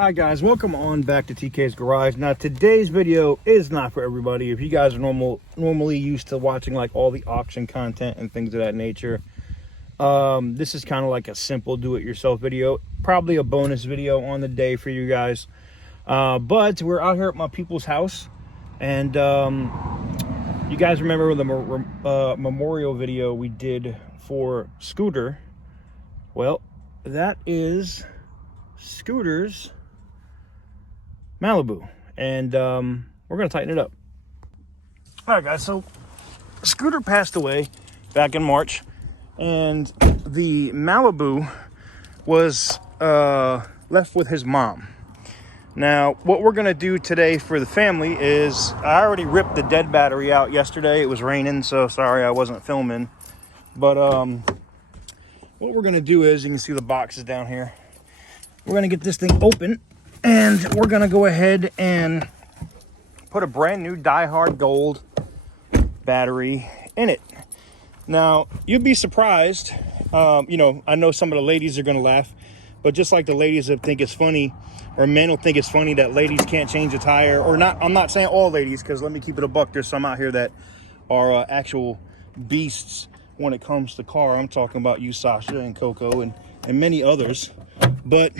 Hi guys, welcome on back to TK's Garage. Now today's video is not for everybody. If you guys are normally used to watching like all the auction content and things of that nature, this is kind of like a simple do-it-yourself video, probably a bonus video on the day for you guys. But we're out here at my people's house, and you guys remember the memorial video we did for Scooter? Well, that is Scooters Malibu, and we're gonna tighten it up. All right guys, so Scooter passed away back in March, and the Malibu was left with his mom. Now what we're gonna do today for the family is, I already ripped the dead battery out yesterday. It was raining, so sorry I wasn't filming, but what we're gonna do is, you can see the boxes down here, we're gonna get this thing open, and we're gonna go ahead and put a brand new die-hard gold battery in it. Now, you'd be surprised, you know, I know some of the ladies are gonna laugh, but just like the ladies that think it's funny, or men will think it's funny that ladies can't change a tire, or not, I'm not saying all ladies, because let me keep it a buck, there's some out here that are actual beasts when it comes to car. I'm talking about you, Sasha, and Coco, and many others. But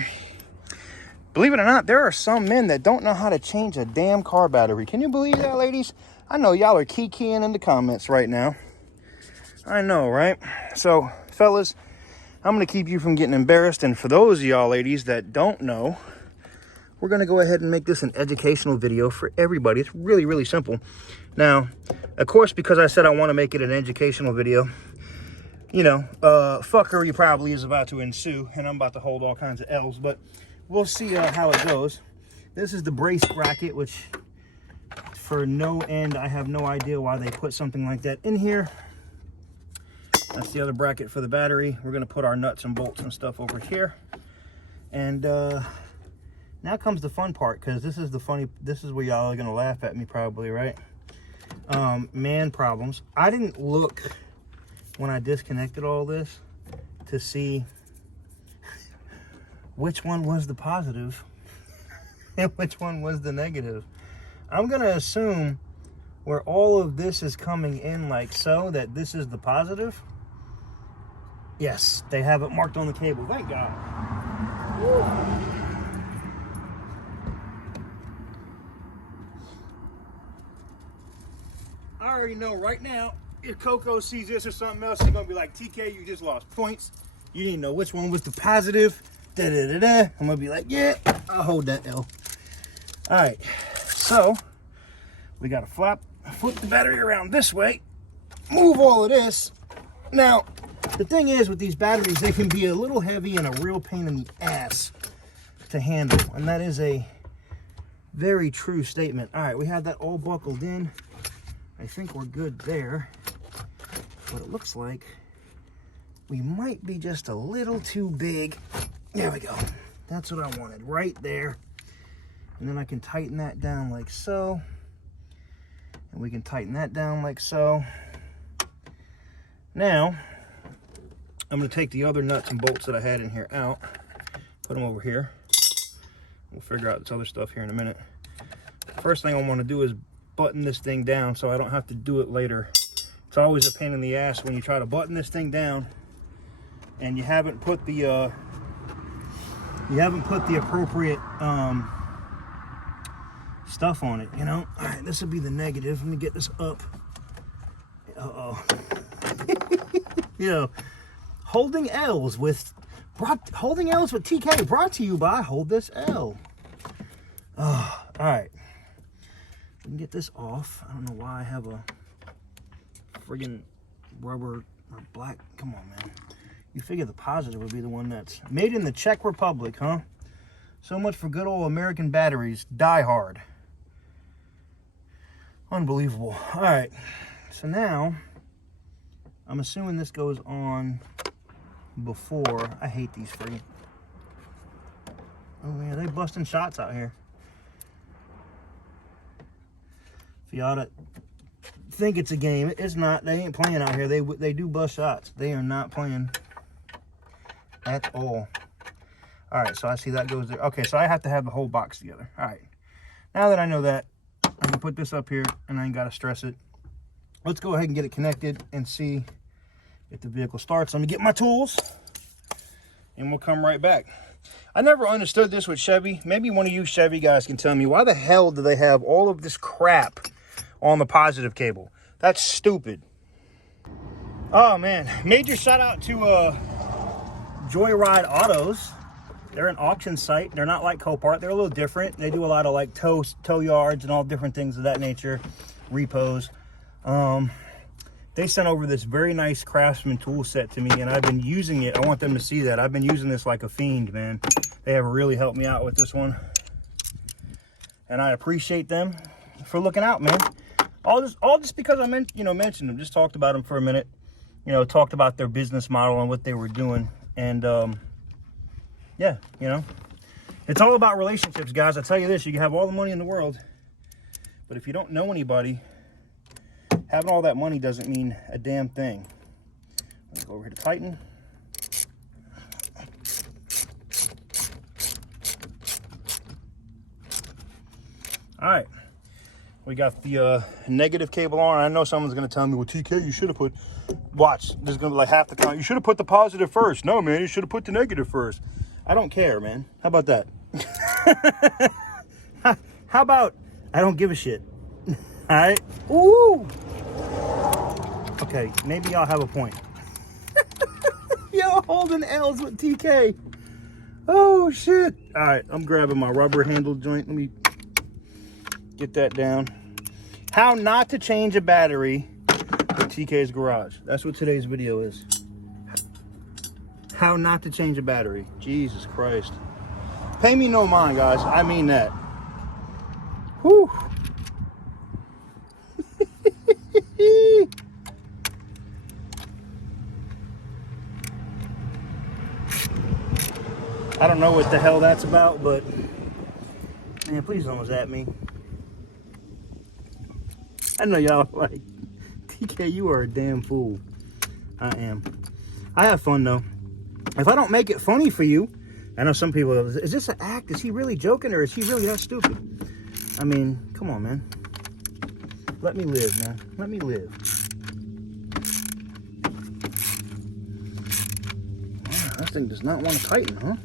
believe it or not, there are some men that don't know how to change a damn car battery. Can you believe that, ladies? I know y'all are keying in the comments right now. I know, right? So, fellas, I'm going to keep you from getting embarrassed. And for those of y'all ladies that don't know, we're going to go ahead and make this an educational video for everybody. It's really, really simple. Now, of course, because I said I want to make it an educational video, you know, fuckery probably is about to ensue, and I'm about to hold all kinds of L's, but we'll see how it goes. This is the brace bracket, which for no end, I have no idea why they put something like that in here. That's the other bracket for the battery. We're going to put our nuts and bolts and stuff over here. And now comes the fun part, because this is where y'all are going to laugh at me probably, right? Man problems. I didn't look when I disconnected all this to see which one was the positive and which one was the negative. I'm going to assume where all of this is coming in like so, that this is the positive. Yes, they have it marked on the cable. Thank God. Woo. I already know right now, if Coco sees this or something else, she's going to be like, TK, you just lost points. You didn't know which one was the positive. Da-da-da-da. I'm going to be like, yeah, I'll hold that L. All right, so we got to flip the battery around this way, move all of this. Now, the thing is with these batteries, they can be a little heavy and a real pain in the ass to handle. And that is a very true statement. All right, we have that all buckled in. I think we're good there. But it looks like we might be just a little too big. There we go. That's what I wanted, right there. And then I can tighten that down like so. And we can tighten that down like so. Now, I'm going to take the other nuts and bolts that I had in here out. Put them over here. We'll figure out this other stuff here in a minute. First thing I want to do is button this thing down so I don't have to do it later. It's always a pain in the ass when you try to button this thing down and you haven't put the appropriate stuff on it, you know. All right, this will be the negative. Let me get this up. You know, holding L's with TK, brought to you by Hold This L. All right, we can get this off. I don't know why I have a friggin' rubber or black. Come on, man. You figure the positive would be the one that's made in the Czech Republic, huh? So much for good old American batteries. Die hard. Unbelievable. All right, so now I'm assuming this goes on before. I hate these friggin'. Oh man, they busting shots out here. If you ought to think it's a game, it's not. They ain't playing out here. They do bust shots. They are not playing at all. All right, so I see that goes there. Okay, so I have to have the whole box together. All right, now that I know that, I can put this up here and I ain't gotta stress it. Let's go ahead and get it connected and see if the vehicle starts. Let me get my tools and we'll come right back. I never understood this with Chevy. Maybe one of you Chevy guys can tell me, why the hell do they have all of this crap on the positive cable? That's stupid. Oh man, major shout out to Joyride Autos. They're an auction site. They're not like Copart. They're a little different. They do a lot of like tow yards and all different things of that nature, repos. They sent over this very nice Craftsman tool set to me, and I've been using it. I want them to see that. I've been using this like a fiend, man. They have really helped me out with this one, and I appreciate them for looking out, man. All just because I mentioned them, just talked about them for a minute, talked about their business model and what they were doing, and yeah, it's all about relationships, guys. I tell you this, you can have all the money in the world, but if you don't know anybody, having all that money doesn't mean a damn thing. Let's go over here to tighten. All right, we got the negative cable on. I know someone's gonna tell me, well, TK, you should have put, watch, there's gonna be like half the comment, you should have put the positive first. No, man, you should have put the negative first. I don't care, man. How about that? How about I don't give a shit? All right. Ooh. Okay, maybe y'all have a point. Yo, holding L's with TK. Oh shit. All right, I'm grabbing my rubber handle joint. Let me get that down. How not to change a battery with TK's garage. That's what today's video is. How not to change a battery. Jesus Christ. Pay me no mind, guys. I mean that. Whew. I don't know what the hell that's about, but man, please don't was at me. I know y'all like, TK, you are a damn fool. I am. I have fun though. If I don't make it funny for you, I know some people, is this an act? Is he really joking, or is he really that stupid? I mean, come on, man. Let me live, man. Let me live. Wow, that thing does not want to tighten, huh?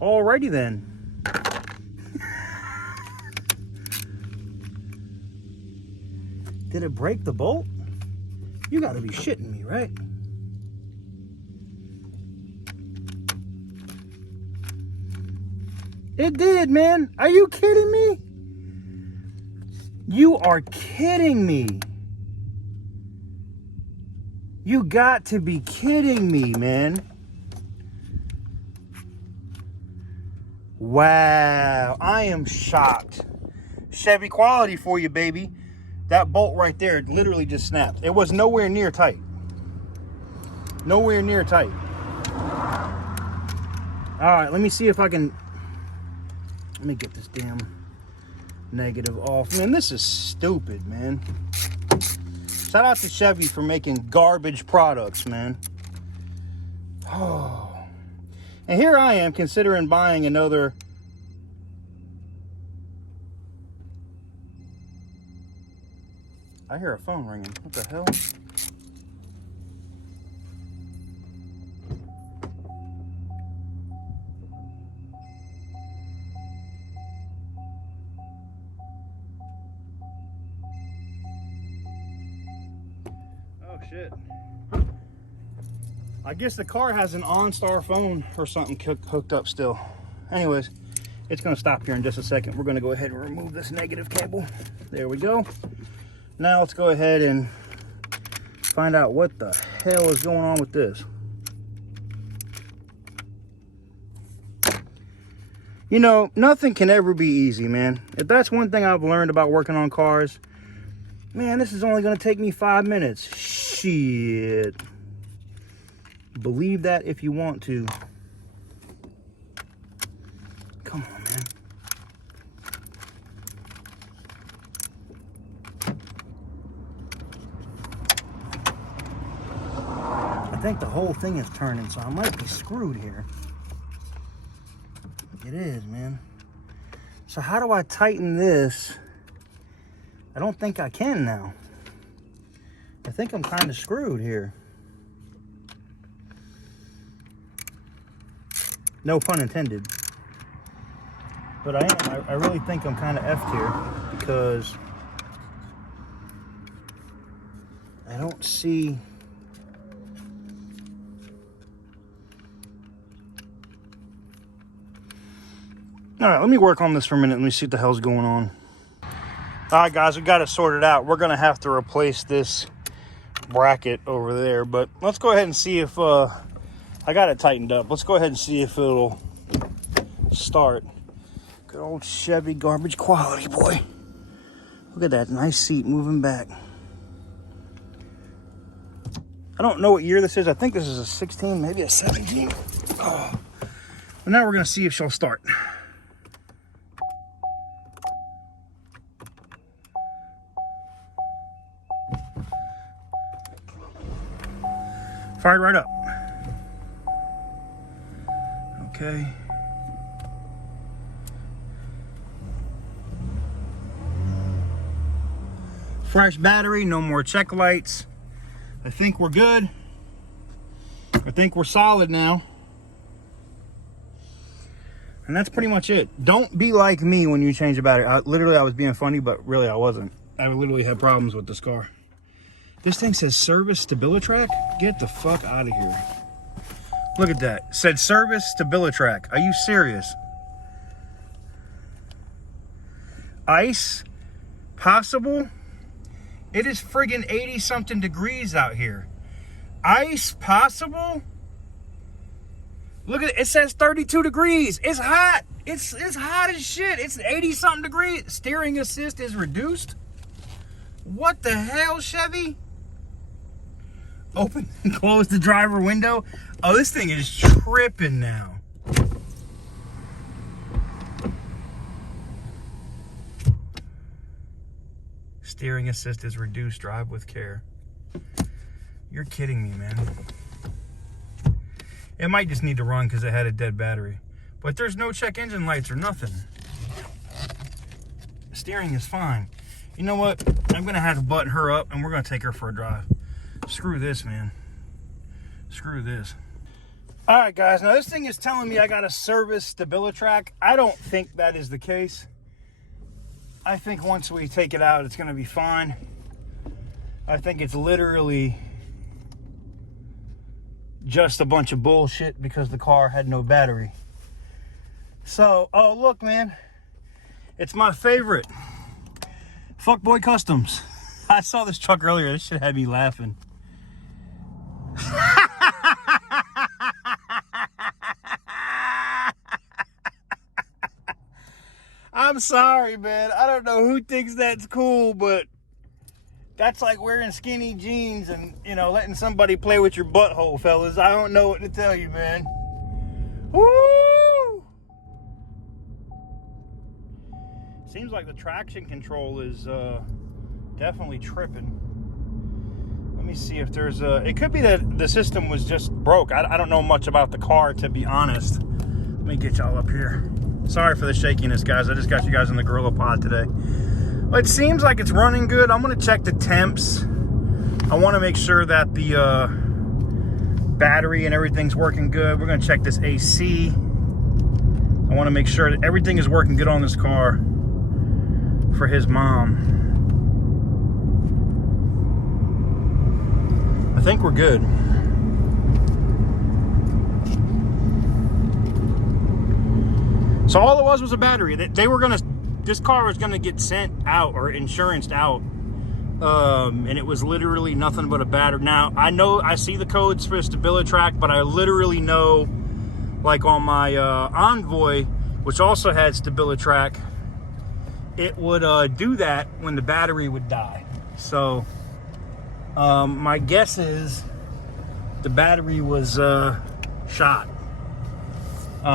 Alrighty then. Did it break the bolt? You gotta be shitting me, right? It did, man. Are you kidding me? You are kidding me. You got to be kidding me, man. Wow, I am shocked. Chevy quality for you, baby. That bolt right there literally just snapped. It was nowhere near tight. Nowhere near tight. All right, let me see if I can... Let me get this damn negative off. Man, this is stupid, man. Shout out to Chevy for making garbage products, man. Oh. And here I am considering buying another... I hear a phone ringing. What the hell? Oh shit. I guess the car has an OnStar phone or something hooked up still. Anyways, it's gonna stop here in just a second. We're gonna go ahead and remove this negative cable. There we go. Now let's go ahead and find out what the hell is going on with this. You know, nothing can ever be easy, man. If that's one thing I've learned about working on cars, man, this is only gonna take me 5 minutes. Shit. Believe that if you want to. Come on, man. think the whole thing is turning, so I might be screwed here. It is, man. So how do I tighten this? I don't think I can now. I think I'm kind of screwed here. No pun intended. But I really think I'm kind of effed here because I don't see. All right, let me work on this for a minute. Let me see what the hell's going on. All right, guys, we got it sorted out. We're gonna have to replace this bracket over there, but let's go ahead and see if I got it tightened up. Let's go ahead and see if it'll start. Good old Chevy garbage quality, boy. Look at that nice seat moving back. I don't know what year this is. I think this is a 16, maybe a 17. Oh. But now we're gonna see if she'll start. Fired right up. Okay. Fresh battery, no more check lights. I think we're good. I think we're solid now. And that's pretty much it. Don't be like me when you change a battery. I was being funny, but really I wasn't. I literally had problems with this car. This thing says service STABLIZER. Get the fuck out of here. Look at that. It said service STABLIZER. Are you serious? Ice possible? It is friggin' 80 something degrees out here. Ice possible? Look at it. It says 32 degrees. It's hot. It's hot as shit. It's 80 something degrees. Steering assist is reduced. What the hell, Chevy? Open and close the driver window. Oh, this thing is tripping now. Steering assist is reduced. Drive with care. You're kidding me, man. It might just need to run because it had a dead battery. But there's no check engine lights or nothing. Steering is fine. You know what? I'm going to have to button her up and we're going to take her for a drive. Screw this, man. Screw this. All right, guys. Now, this thing is telling me I got a service STABLIZER. I don't think that is the case. I think once we take it out, it's going to be fine. I think it's literally just a bunch of bullshit because the car had no battery. So, oh, look, man. It's my favorite. Fuckboy Customs. I saw this truck earlier. This shit had me laughing. I'm sorry, man. I don't know who thinks that's cool, but that's like wearing skinny jeans and, you know, letting somebody play with your butthole, fellas. I don't know what to tell you, man. Woo! Seems like the traction control is definitely tripping. Let me see if there's a... It could be that the system was just broke. I don't know much about the car, to be honest. Let me get y'all up here. Sorry for the shakiness, guys. I just got you guys in the Gorilla Pod today. Well, it seems like it's running good. I'm going to check the temps. I want to make sure that the battery and everything's working good. We're going to check this AC. I want to make sure that everything is working good on this car for his mom. I think we're good. So all it was a battery. They were gonna, this car was gonna get sent out or insuranced out, and it was literally nothing but a battery. Now I know I see the codes for STABLIZER, but I literally know, like on my Envoy, which also had STABLIZER, it would do that when the battery would die. So my guess is the battery was shot.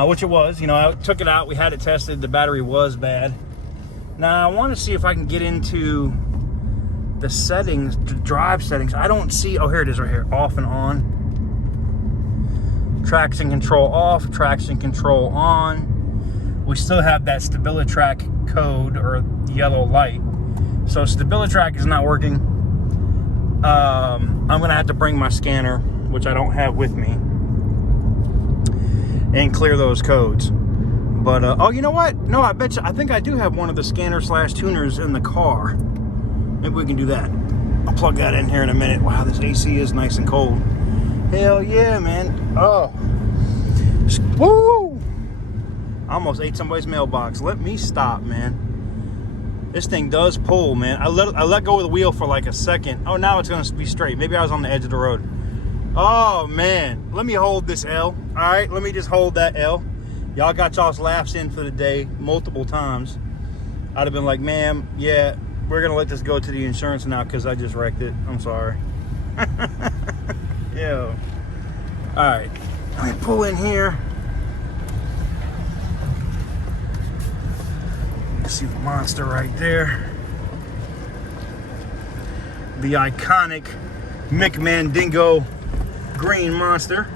Which it was. You know, I took it out, we had it tested, the battery was bad. Now I want to see if I can get into the settings, the drive settings. I don't see, oh, here it is right here, off and on. traction control off, traction control on. We still have that STABLIZER code or yellow light. So STABLIZER is not working. I'm gonna have to bring my scanner, which I don't have with me, and clear those codes. But oh, you know what? No, I bet you, I think I do have one of the scanner slash tuners in the car. Maybe we can do that. I'll plug that in here in a minute. Wow, this AC is nice and cold. Hell yeah, man. Oh, woo! I almost ate somebody's mailbox. Let me stop, man. This thing does pull, man. I let go of the wheel for like a second. Oh, now it's gonna be straight. Maybe I was on the edge of the road. Oh man, let me hold this L. All right, let me just hold that L. Y'all got y'all's laughs in for the day multiple times. I'd have been like, ma'am, yeah, we're gonna let this go to the insurance now because I just wrecked it. I'm sorry. Yo. All right, let me pull in here. You can see the monster right there. The iconic Mick Mandingo green monster.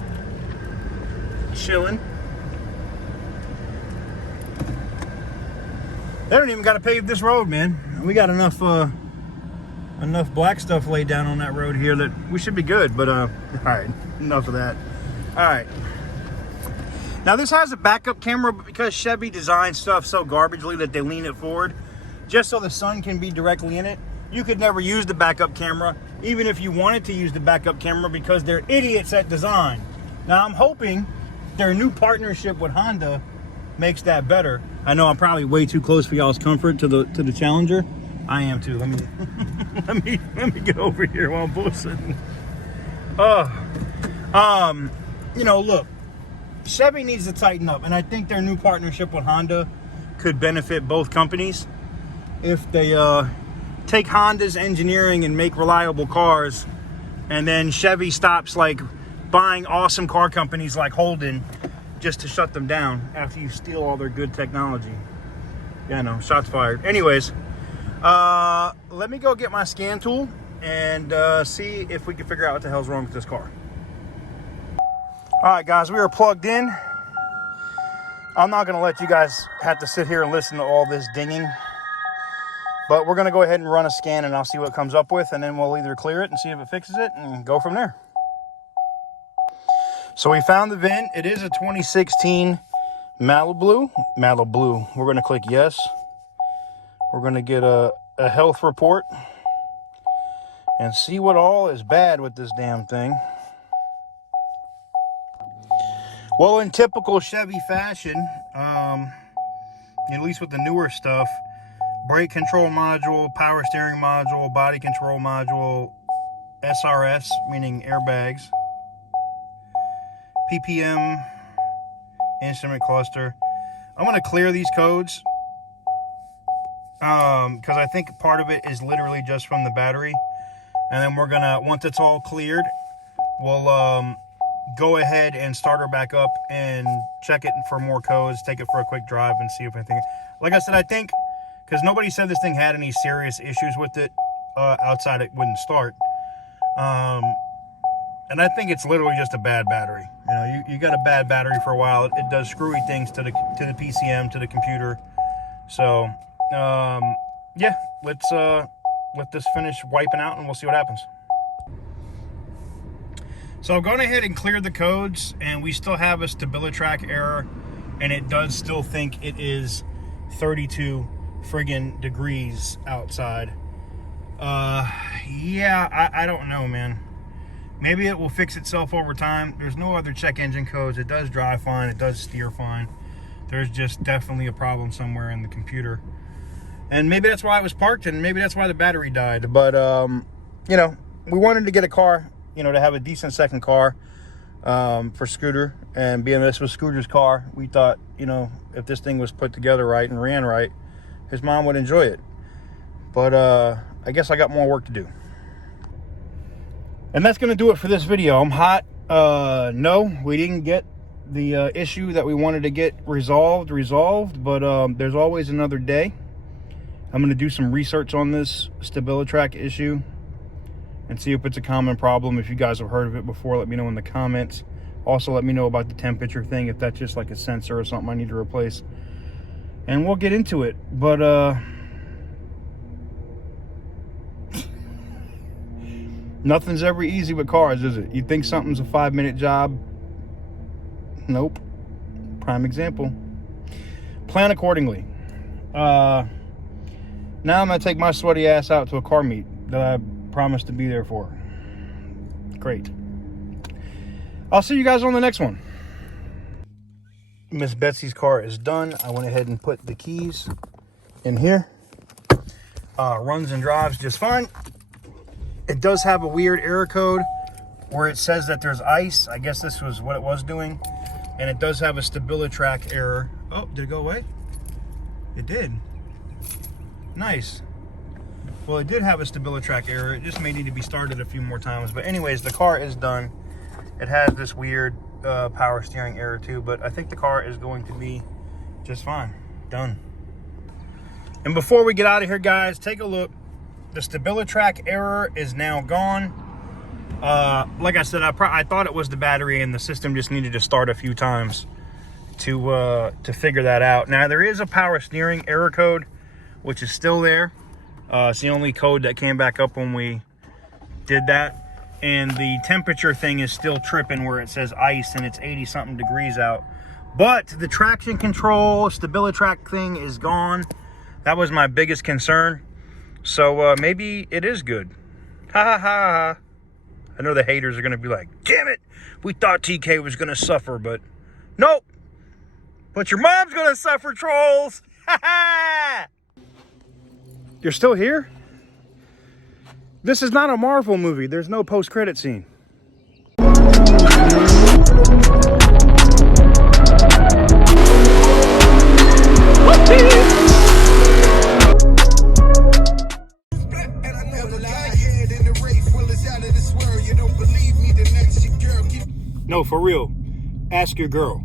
Chilling. They don't even got to pave this road, man. We got enough black stuff laid down on that road here that we should be good. But all right, enough of that. All right. Now this has a backup camera, but because Chevy designed stuff so garbagely that they lean it forward, just so the sun can be directly in it, you could never use the backup camera, even if you wanted to use the backup camera, because they're idiots at design. Now I'm hoping their new partnership with Honda makes that better. I know I'm probably way too close for y'all's comfort to the Challenger. I am too. Let me let me get over here while I'm bullshitting. You know, look, Chevy needs to tighten up, and I think their new partnership with Honda could benefit both companies if they take Honda's engineering and make reliable cars, and then Chevy stops like buying awesome car companies like Holden just to shut them down after you steal all their good technology. Yeah, no, shots fired. Anyways, let me go get my scan tool and see if we can figure out what the hell's wrong with this car. All right, guys, we are plugged in. I'm not gonna let you guys have to sit here and listen to all this dinging, but we're gonna go ahead and run a scan and I'll see what it comes up with, and then we'll either clear it and see if it fixes it and go from there. So we found the VIN. It is a 2016 Malibu. We're gonna click yes. We're gonna get a health report and see what all is bad with this damn thing. Well, in typical Chevy fashion, at least with the newer stuff, brake control module, power steering module, body control module, SRS, meaning airbags, PPM, instrument cluster. I'm going to clear these codes because I think part of it is literally just from the battery. And then we're going to, once it's all cleared, we'll go ahead and start her back up and check it for more codes, take it for a quick drive and see if anything. Like I said, I think, because nobody said this thing had any serious issues with it outside it wouldn't start. And I think it's literally just a bad battery. You know, you got a bad battery for a while. It does screwy things to the PCM, to the computer. So, yeah, let's let this finish wiping out and we'll see what happens. So I've gone ahead and cleared the codes, and we still have a STABLIZER error, and it does still think it is 32 friggin' degrees outside. Yeah, I don't know, man. Maybe it will fix itself over time. There's no other check engine codes. It does drive fine. It does steer fine. There's just definitely a problem somewhere in the computer. And maybe that's why it was parked, and maybe that's why the battery died. But, you know, we wanted to get a car, you know, to have a decent second car for Scooter. And being this was Scooter's car, we thought, you know, if this thing was put together right and ran right, his mom would enjoy it. But I guess I got more work to do. And that's going to do it for this video. I'm hot. No, we didn't get the issue that we wanted to get resolved, but there's always another day. I'm going to do some research on this STABLIZER issue and see if it's a common problem. If you guys have heard of it before, let me know in the comments. Also, let me know about the temperature thing, if that's just like a sensor or something I need to replace. And we'll get into it. But, nothing's ever easy with cars, is it? You think something's a 5-minute job? Nope. Prime example. Plan accordingly. Now I'm gonna take my sweaty ass out to a car meet that I promised to be there for. Great. I'll see you guys on the next one. Miss Betsy's car is done. I went ahead and put the keys in here. Runs and drives just fine. It does have a weird error code where it says that there's ice. I guess this was what it was doing. And it does have a STABLIZER error. Oh, did it go away? It did. Nice. Well, it did have a STABLIZER error. It just may need to be started a few more times. But anyways, the car is done. It has this weird power steering error too, but I think the car is going to be just fine. Done. And before we get out of here, guys, take a look. The STABLIZER error is now gone. Like I said, I thought it was the battery, and the system just needed to start a few times to figure that out. Now, there is a power steering error code, which is still there. It's the only code that came back up when we did that. And the temperature thing is still tripping where it says ice and it's 80 something degrees out. But the traction control STABLIZER thing is gone. That was my biggest concern. So maybe it is good. Ha ha ha. I know the haters are going to be like, damn it, we thought TK was going to suffer, but nope. But your mom's going to suffer, trolls. Ha ha. You're still here? This is not a Marvel movie. There's no post-credit scene. No, for real. Ask your girl.